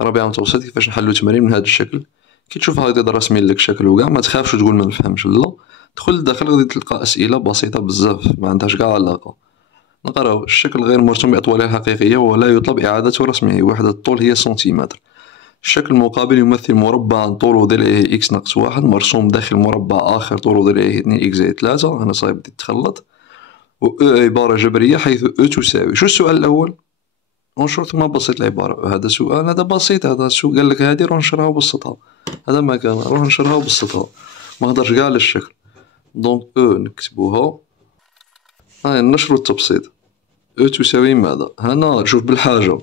رابعا متوسط كيفاش نحلو تمارين من هذا الشكل. كي تشوف هكذا راسمين لك الشكل وكاع ما تخافش وتقول ما نفهمش، لا، دخل لداخل غادي تلقى اسئله بسيطه بزاف ما عندهاش كاع علاقه. نقراو: الشكل غير مرسوم باطواله الحقيقيه ولا يطلب اعاده رسمه. وحده الطول هي سنتيمتر. الشكل المقابل يمثل مربعا طوله ضلعه اكس ناقص واحد مرسوم داخل مربع اخر طوله ضلعه 2 اكس زائد 3. هنا صايب بديت تخلط. و عباره جبريه حيث تساوي. شو السؤال الاول؟ انشر ثم بسط العبارة. هذا سؤال، هذا بسيط. هذا السؤال قال لك هذه روح نشرها وبسطها. هذا ما كان، روح نشرها وبسطها، ما هضرش كاع على الشكل. دونك نكتبوها. هاي النشر والتبسيط. تساوي ماذا؟ هنا شوف بالحاجة،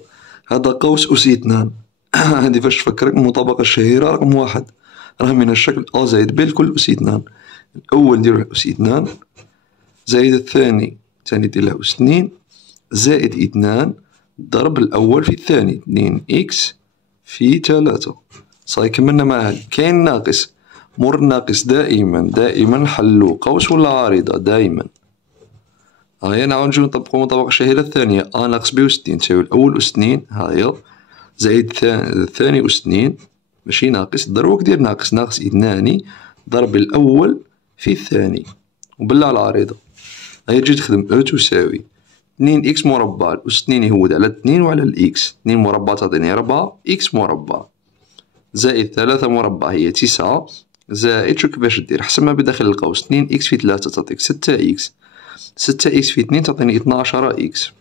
هذا قوس أس 2. هذه فاش تفكرك المطابقة الشهيرة رقم 1. راه من الشكل أ زائد ب لكل أس 2. الأول نديرو أس 2 زائد الثاني دير له أس 2 زائد 2 ضرب الأول في الثاني 2 إكس في 3. صاي كملنا معاه. كاين ناقص، مور الناقص دائما حلو قوس ولا عارضة دائما. هيا نعاود نجيو نطبقو المطابقة الشهيرة الثانية. أ ناقص ب أس 2 تساوي الأول أس 2 هايا زائد الثاني أس 2 ماشي ناقص، دروك دير ناقص 2 ضرب الأول في الثاني وبالله العريضة. هيا تجي تخدم تساوي 2 إكس مربع. الأس 2 يهود على 2 وعلى الإكس. 2 مربع تعطيني 4 إكس مربع زائد 3 مربع هي 9 زائد شو كيفاش دير، حسبها بداخل القوس. 2 إكس في 3 تعطيك 6 إكس. 6 إكس في 2 تعطيني 12 إكس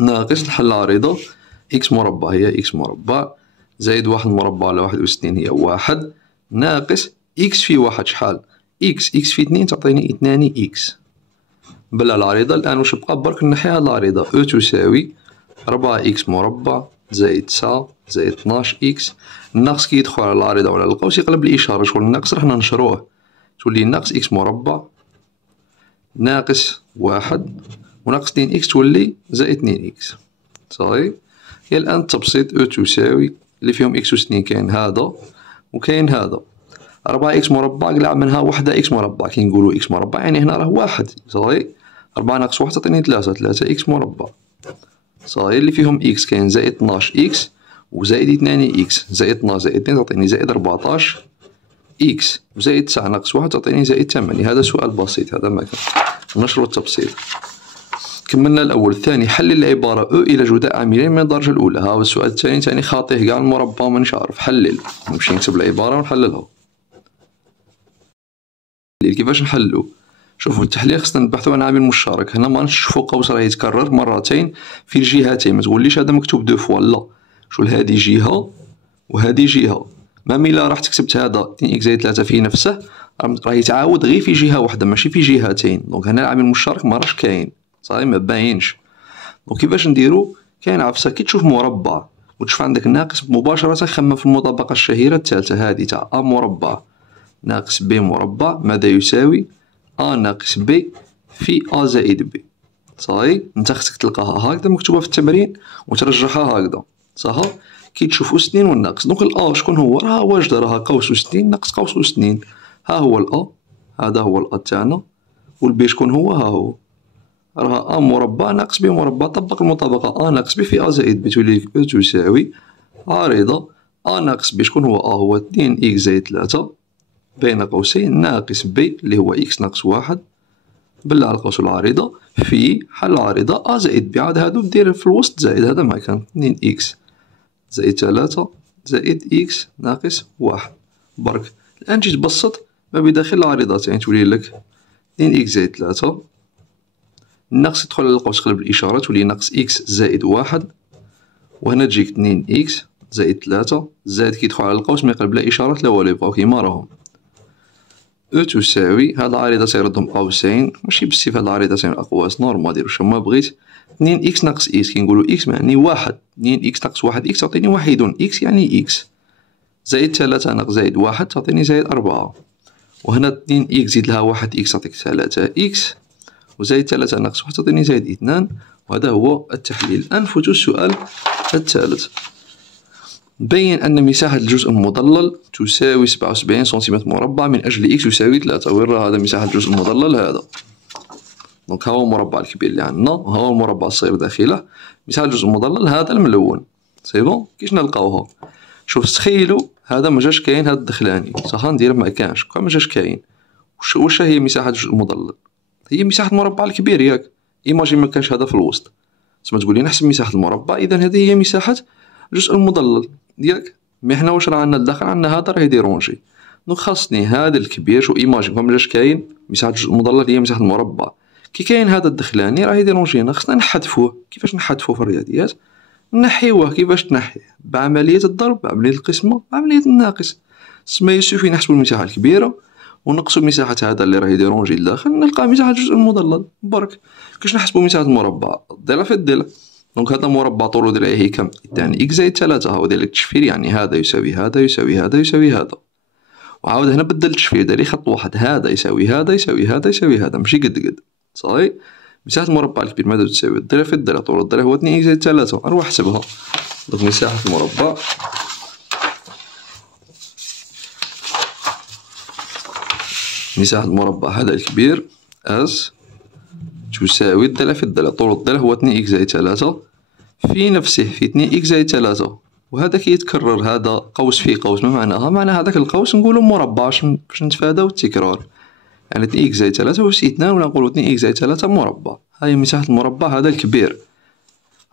ناقص الحل العريضة. إكس مربع هي إكس مربع زائد 1 مربع على 61 هي 1 ناقص إكس في 1 شحال؟ إكس في 2 تعطيني 2 إكس. بلا العريضة الآن واش بقى؟ برك نحي هاد العريضة. تساوي 4 إكس مربع زائد 9 زائد 12 إكس. الناقص كي يدخل على العريضة وعلى القوس يقلب الإشارة. شغل الناقص راح ننشروه، تولي ناقص إكس مربع ناقص 1 وناقص 2 إكس تولي زائد 2 إكس. صاي. هي الآن التبسيط. تساوي اللي فيهم إكس أس 2 كاين هذا وكاين هذا. 4 إكس مربع قلع منها وحدة إكس مربع. كي نقولو إكس مربع يعني هنا راه واحد. صاي. 4 ناقص 1 تعطيني 3 إكس مربع. صاي. اللي فيهم إكس كاين زائد 12 إكس وزائد 2 إكس. زائد 12 زائد 2 تعطيني زائد 14 إكس وزائد 9 ناقص 1 تعطيني زائد 8. هذا سؤال بسيط. هذا ما كان نشر التبسيط. كملنا الأول. الثاني حلل العبارة إلى جداء عاملين من الدرجة الأولى. ها السؤال الثاني تاني خاطيه كاع المربع مانيش عارف. حلل. نمشي نكتب العبارة ونحللها. كيفاش نحلو؟ شوفوا التحليل خصنا نبحثو عن عامل مشترك. هنا ما نشوفو قوس راه يتكرر مرتين في الجهتين. ما تقوليش هذا مكتوب دو فوا، لا. شوف هذه جهة وهذه جهة. مام إلا رحت كتبت هذا 2 إكس زائد 3 في نفسه راه يتعاود غير في جهة واحدة ماشي في جهتين. دونك هنا العامل المشترك ما راهش كاين. صاي ما باينش. دونك كيفاش نديرو؟ كاين عفسة. كي تشوف مربع وتشوف عندك ناقص مباشرة خمم في المطابقة الشهيرة الثالثة هذه تاع أ مربع ناقص ب مربع ماذا يساوي أ ناقص ب في أ زائد ب. صاي. نتا خصك تلقاها هكذا مكتوبة في التمرين وترجعها هكذا. صح. كي تشوف أس 2 والناقص. دونك الأ شكون هو؟ راها واجدة، راها قوس أس 2 ناقص قوس أس 2. ها هو الأ، هذا هو الأ تاعنا. والبي شكون هو؟ ها هو راه أ مربع ناقص ب مربع. طبق المطابقة. أ ناقص ب في أ زائد ب تولي تساوي عارضة أ ناقص ب شكون هو؟ أ هو 2 إكس زائد 3 بين قوسين ناقص ب اللي هو إكس ناقص 1 بالله القوس العريضة في حل العريضة أ زائد ب. عاد هادو دير في الوسط زائد. هذا ما كان 2 إكس زائد 3 زائد إكس ناقص 1. برك الآن تجي تبسط ما بداخل العريضتين تولي لك 2 إكس زائد 3 الناقص يدخل على القوس قلب الإشارة تولي ناقص إكس زائد 1 وهنا تجيك 2 إكس زائد 3 زائد كي يدخل على القوس ما يقلب لا إشارات لا والو يبقاو كيما راهم. تساوي هاد العريضة سيردهم قوسين ماشي بالسيف. هاد العريضتين أقواس نورمال دير واش ما بغيت. 2 إكس ناقص إكس كي نقولو إكس يعني 1. 2 إكس ناقص 1 إكس تعطيني 1 إكس يعني إكس زائد 3 ناقص زائد 1 تعطيني زائد 4 وهنا 2 إكس زيد لها 1 إكس تعطيك 3 إكس وزائد 3 ناقص 1 تعطيني زائد 2. وهذا هو التحليل. الآن نفوتو السؤال الثالث. بين أن مساحة الجزء المضلل تساوي 77 سنتيمتر مربع من أجل إكس يساوي 3. وين راه هذا مساحة الجزء المضلل هذا؟ دونك ها هو المربع الكبير اللي عندنا وها هو المربع الصغير داخله. مساحة الجزء المضلل هذا الملون. سي بون. كيش نلقاوها؟ شوف تخيلوا هذا ما جاش كاين، هذا الدخلاني صح نديره ما كانش كاع ما جاش كاين. واش هي مساحة الجزء المضلل؟ هي مساحة المربع الكبير ياك. ايماجين ما كانش هذا في الوسط، تسمى تقولي نحسب مساحة المربع، اذا هذه هي مساحة الجزء المضلل ياك. مي حنا واش راه عندنا الداخل؟ عندنا هذا راه يديرونجي، دونك خاصني هذا الكبير. شو ايماجين ما جاش كاين مساحة الجزء المضلل هي مساحة المربع، كي كاين هذا الدخلاني راه يديرونجينا، خصنا نحذفوه. كيفاش نحذفوه في الرياضيات؟ نحيوه. كيفاش تنحيه؟ بعملية الضرب، بعملية القسمة، بعملية الناقص. تسمى يسوفي نحسبو المساحة الكبيرة ونقصو مساحة هذا اللي راه يديرونجي لداخل، نلقى مساحة الجزء المضلل برك. كيش نحسبو مساحة المربع؟ ضلع في الضلع. دونك هذا مربع طوله ضلعيه هي كم؟ يعني إكس زائد 3. هاو داير لك التشفير، يعني هذا يساوي هذا يساوي هذا يساوي هذا. وعاود هنا بدل التشفير، داير خط واحد، هذا يساوي هذا يساوي هذا يساوي هذا، ماشي قد صاي. مساحة المربع الكبير ماذا تساوي؟ الضلع في الضلع، طول الضلع هو 2 إكس زائد 3. نروح احسبها. دونك مساحة المربع هذا الكبير اس تساوي الضلع في الضلع، طول الضلع هو 2 إكس زائد 3 في نفسه في 2 إكس زائد 3. وهذا كيتكرر، هذا قوس في قوس، ما معناها؟ معنى هذاك القوس نقولو مربع باش نتفاداو التكرار. يعني 2 إكس زائد 3 أس 2، ولا نقولو 2 إكس زائد 3 مربع. هاي مساحة المربع هذا الكبير.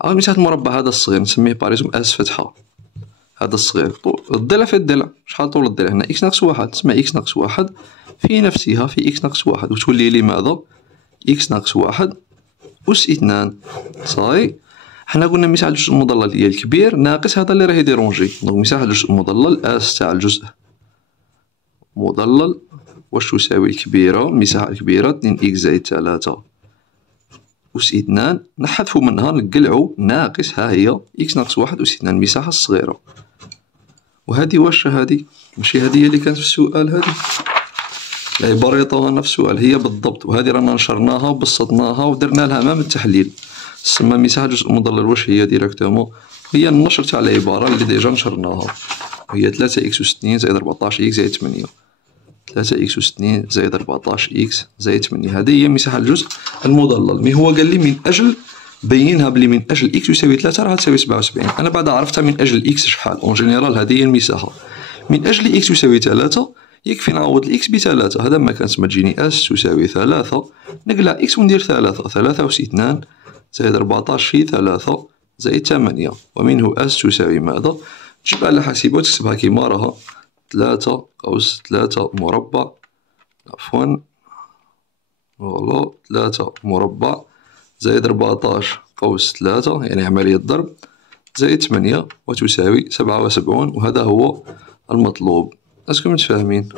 عاود مساحة المربع هذا الصغير نسميه باريزوم اس فتحة. هذا الصغير الضلع في الضلع، شحال طول الضلع هنا؟ إكس ناقص 1. تسمى إكس ناقص 1 في نفسها في إكس ناقص 1، وتولي لي ماذا؟ إكس ناقص 1 أس 2. صاي. حنا قلنا مساحة الجزء المضلل هي الكبير ناقص هذا اللي راه يديرونجي. دونك مساحة الجزء المضلل اس تاع الجزء مضلل واش تساوي؟ الكبيرة، المساحة الكبيرة 2 إكس زائد 3 أس 2. نحذفو منها نقلعو ناقص، ها هي إكس ناقص 1 أس 2 المساحة الصغيرة. وهذه واش هذه؟ ماشي هذه هي اللي كانت في السؤال؟ هذه العبارة اللي عطاوها لنا في السؤال هي بالضبط، وهذه رانا نشرناها وبسطناها ودرنا لها أمام التحليل. تسمى مساحة الجزء المضلل واش هي ديريكتومون؟ هي النشر تاع العبارة اللي ديجا نشرناها، هي 3 إكس أس 2 زائد 14 إكس زائد 8. 3 إكس أس 2 زائد 14 إكس زائد 8، هذه هي مساحة الجزء المضلل. مي هو قال لي من أجل بينها بلي من أجل إكس يساوي 3 راه تساوي 77. أنا بعد عرفتها من أجل إكس شحال، أون جينيرال هذه هي المساحة. من أجل إكس يساوي 3 يكفي نعوض الإكس ب3، هذا ما كانت، ما تجيني أس تساوي 3 نقلع إكس وندير 3 أس 2 زائد 14 في 3 زائد 8، ومنه أس تساوي ماذا؟ تجيب على حاسبة وتكتبها كيما راها، 3 أس 3 مربع، عفوا فوالا 3 مربع زائد 14 قوس 3 يعني عملية ضرب زائد 8 وتساوي 77، وهذا هو المطلوب. أسكم متفاهمين؟